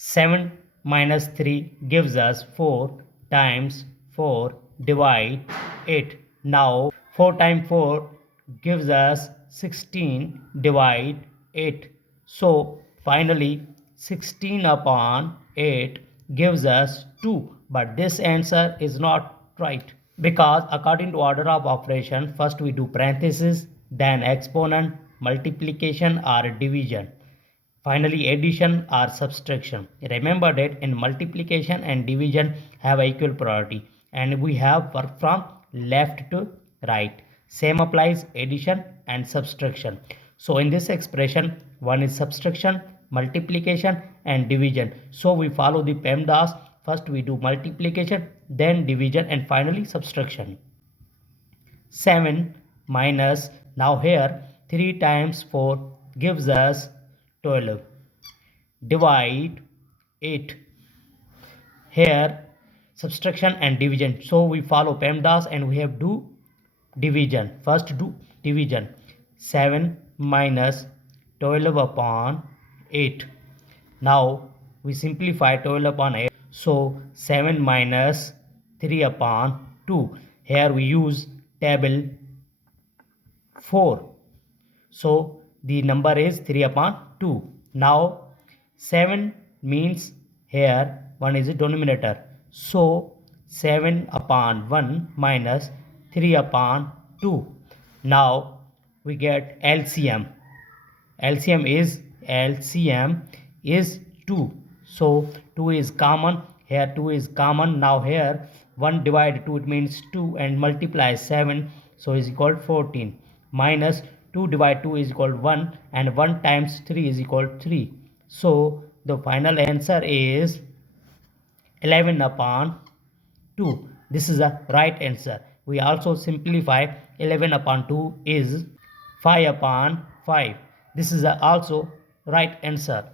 7 minus 3 gives us 4 times 4 divide 8. Now 4 times 4 gives us 16 divide 8. So finally 16 upon 8 gives us 2. But this answer is not right, because according to order of operation, first we do parenthesis, then exponent, multiplication or division, finally addition or subtraction. Remember that in multiplication and division have equal priority, and we have work from left to right. Same applies addition and subtraction. So in this expression, one is subtraction, multiplication and division. So we follow the PEMDAS. First we do multiplication, then division, and finally subtraction. 7 minus, now here 3 times 4 gives us 12. Divide 8. Here subtraction and division. So we follow PEMDAS and we have do division. First do division. 7 minus 12 upon 8. Now we simplify 12 upon 8. So 7 minus 3 upon 2. Here we use table 4. So the number is 3 upon 2. Now 7 means here 1 is a denominator. So 7 upon 1 minus 3 upon 2. Now we get LCM. LCM is 2. So 2 is common. Here 2 is common. Now here 1 divided 2, it means 2, and multiply 7. So is equal to 14. Minus 2 divided 2 is equal to 1, and 1 times 3 is equal to 3. So the final answer is 11 upon 2. This is the right answer. We also simplify 11 upon 2 is 5 upon 5. This is also right answer.